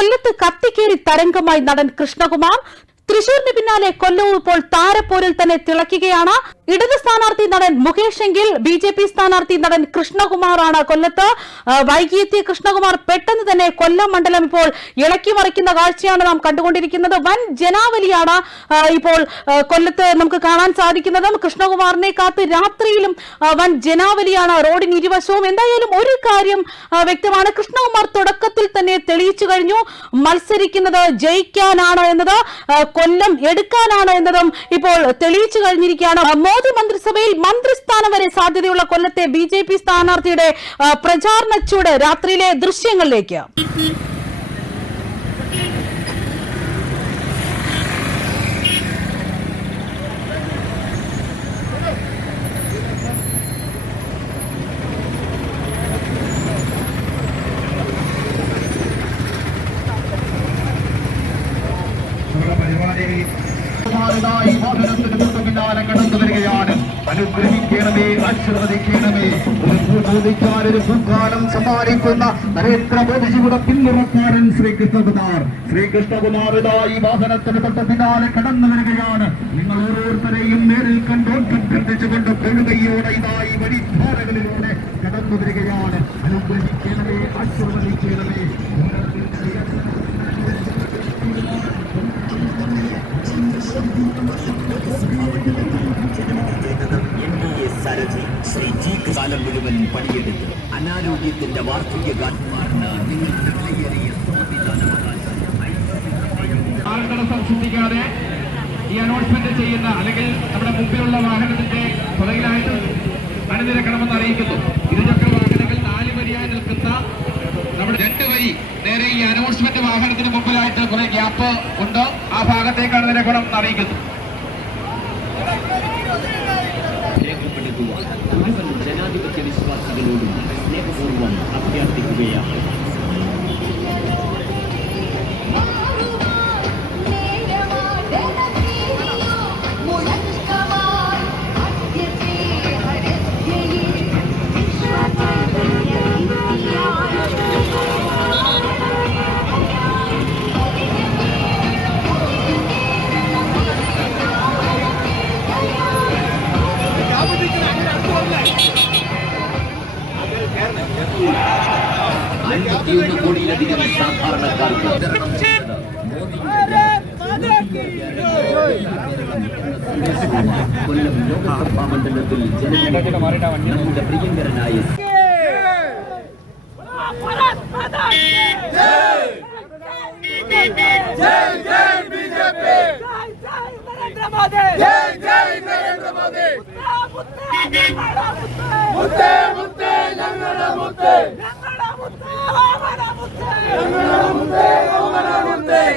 കൊല്ലത്ത് കത്തിക്കേറി തരംഗമായി നടൻ കൃഷ്ണകുമാർ തൃശൂരിന് പിന്നാലെ കൊല്ലവും ഇപ്പോൾ താരപ്പോരിൽ തന്നെ തിളക്കുകയാണ് ഇടത് സ്ഥാനാർത്ഥി നടൻ മുകേഷ് എങ്കിൽ ബി ജെ പി സ്ഥാനാർത്ഥി നടൻ കൃഷ്ണകുമാറാണ് കൊല്ലത്ത്. വൈകിയെത്തിയ കൃഷ്ണകുമാർ പെട്ടെന്ന് തന്നെ കൊല്ലം മണ്ഡലം ഇപ്പോൾ ഇളക്കി മറിക്കുന്ന കാഴ്ചയാണ് നാം കണ്ടുകൊണ്ടിരിക്കുന്നത്. വൻ ജനാവലിയാണ് ഇപ്പോൾ കൊല്ലത്ത് നമുക്ക് കാണാൻ സാധിക്കുന്നത്. കൃഷ്ണകുമാറിനെ കാത്ത് രാത്രിയിലും വൻ ജനാവലിയാണ് റോഡിന് ഇരുവശവും. എന്തായാലും ഒരു കാര്യം വ്യക്തമാണ്. കൃഷ്ണകുമാർ തുടക്കത്തിൽ തന്നെ തെളിയിച്ചു കഴിഞ്ഞു. മത്സരിക്കുന്നത് ജയിക്കാനാണ് എന്നത് കൊല്ലം എടുക്കാനാണ് എന്നതും ഇപ്പോൾ തെളിയിച്ചു കഴിഞ്ഞിരിക്കുകയാണ്. മോദി മന്ത്രിസഭയിൽ മന്ത്രിസ്ഥാനം വരെ സാധ്യതയുള്ള കൊല്ലത്തെ ബി സ്ഥാനാർത്ഥിയുടെ പ്രചാരണ ചൂട് രാത്രിയിലെ ദൃശ്യങ്ങളിലേക്ക് നമ്മുടെ പരിപാടിയിൽ കുമാരനായി വാഹനത്തിന് തൊട്ടു പിന്നാലെ കടന്നു വരികയാണ്. അനുഗ്രഹിക്കണമേ ആശീർവദിക്കണമേ. ഒരു ചോദിക്കാൻ ഒരു പൂക്കാലം സമ്മാനിക്കുന്ന നരേന്ദ്രമോദിജിയുടെ പിന്തുണക്കാരൻ ശ്രീകൃഷ്ണകുമാർ. ശ്രീകൃഷ്ണകുമാർ ഇതാ ഈ വാഹനത്തിന് തൊട്ട് പിന്നാലെ കടന്നു വരികയാണ്. നിങ്ങൾ ഓരോരുത്തരെയും നേരിൽ കണ്ടോട്ടം കണ്ടിച്ചുകൊണ്ട് കൊഴുകയോടെ ഇതാ ഈ വഴിധാരകളിലൂടെ കടന്നു വരികയാണ്. അനുഗ്രഹിക്കണമേ ആശീർവദിക്കണമേ എൻ ഡി എ സാരഥി ശ്രീ ജി കാലം അനാരോഗ്യത്തിന്റെ വാർദ്ധക്യ ഈ അനൗൺസ്മെന്റ് ചെയ്യുന്ന അല്ലെങ്കിൽ നമ്മുടെ മുമ്പിലുള്ള വാഹനത്തിന്റെ പുറകിലായിട്ട് അണിനിരക്കണമെന്ന് അറിയിക്കുന്നു. ഇരുചക്ര വാഹനങ്ങൾ നാല് വരിയായി നിൽക്കുന്ന നമ്മുടെ രണ്ട് വരി നേരെ ഈ അനൗൺസ്മെന്റ് വാഹനത്തിന് മുമ്പിലായിട്ട് കുറെ ഗ്യാപ്പ് ഉണ്ട്. ആ ഭാഗത്തേക്ക് എന്ന് അറിയിക്കുന്നു രേഖപ്പെടുത്തുക ജനാധിപത്യ വിശ്വാസികളോടും സ്നേഹപൂർവം അഭ്യർത്ഥിക്കുകയാണ്. കൊല്ലം ലോകസഭാ മണ്ഡലത്തിൽ ജനങ്ങളുടെ പ്രിയങ്കരനായ ഞങ്ങളുടെ മുത്തേ ഞങ്ങളുടെ മുത്തേ ഞങ്ങളുടെ മുത്തേ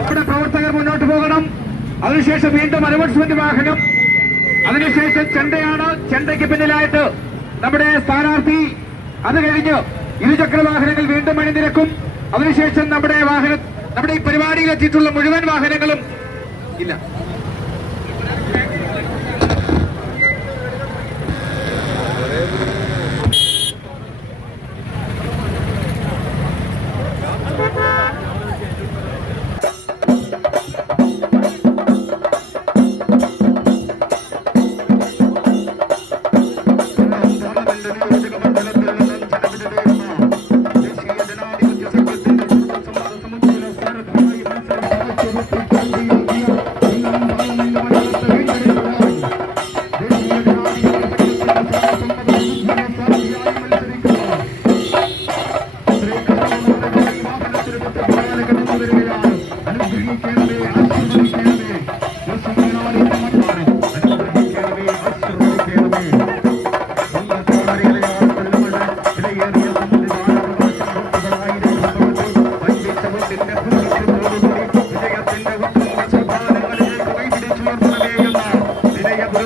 ഇവിടെ പ്രവർത്തകർ മുന്നോട്ട് പോകണം. അതിനുശേഷം വീണ്ടും അനൗൺസ്മെന്റ് വാഹനം അതിനുശേഷം ചെണ്ടയാണ് ചെണ്ടയ്ക്ക് പിന്നിലായിട്ട് നമ്മുടെ സ്ഥാനാർത്ഥി അത് കഴിഞ്ഞ് ഇരുചക്ര വാഹനങ്ങൾ വീണ്ടും അണിനിരക്കും. അതിനുശേഷം നമ്മുടെ വാഹന നമ്മുടെ ഈ പരിപാടിയിൽ എത്തിയിട്ടുള്ള മുഴുവൻ വാഹനങ്ങളും ഇല്ല.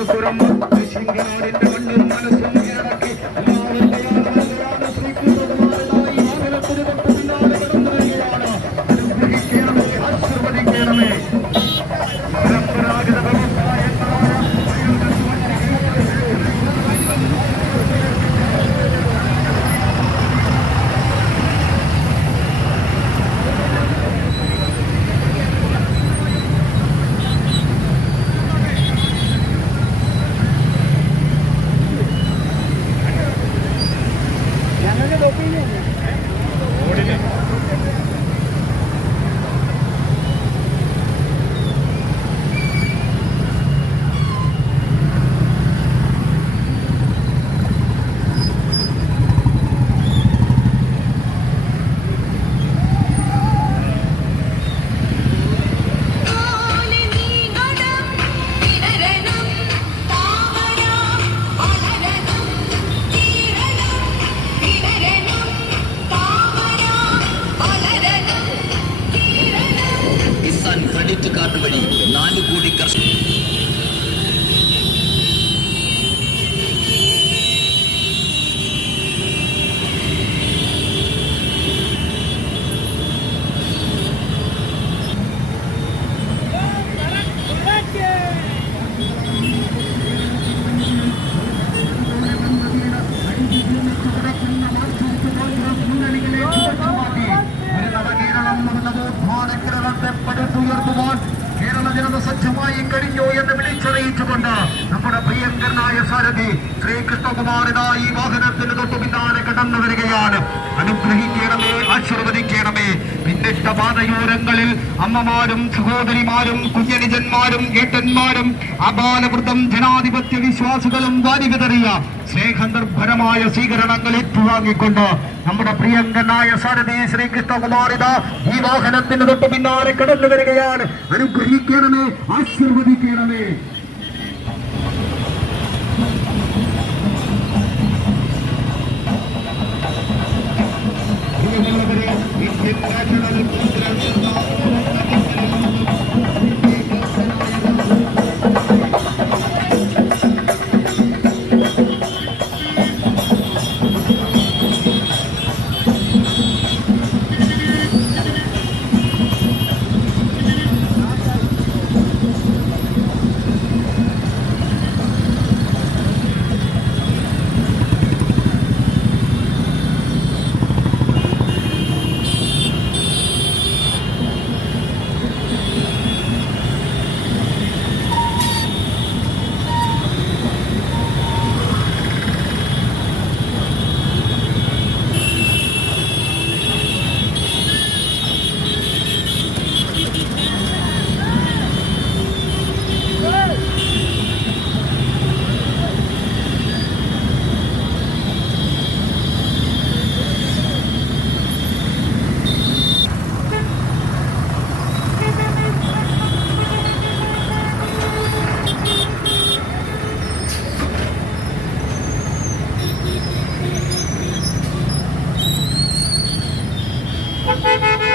திருக்குறமும் சிங்கனோரின் Yeah. What is it? ശ്രീകൃഷ്ണകുമാറിത ഈ വാഹനത്തിന് തൊട്ടു പിന്നാലെ കടന്നു വരികയാണ്. അനുഗ്രഹിക്കണമേ ആശീർവദിക്കണമേ. പിന്നിട്ട പാതയോരങ്ങളിൽ അമ്മമാരും സഹോദരിമാരും കുഞ്ഞനിജന്മാരും ഏട്ടന്മാരും അബാലവൃതം ജനാധിപത്യ വിശ്വാസികളും വാരിവിതറിയ സ്നേഹനിർഭരമായ സ്വീകരണങ്ങൾ ഏറ്റുവാങ്ങിക്കൊണ്ട് നമ്മുടെ പ്രിയങ്കനായ സാരഥി ശ്രീകൃഷ്ണകുമാരിത ഈ വാഹനത്തിന് തൊട്ടു പിന്നാലെ കടന്നു വരികയാണ്. അനുഗ്രഹിക്കണമേ ആശീർവദിക്കണമേ. international Thank you.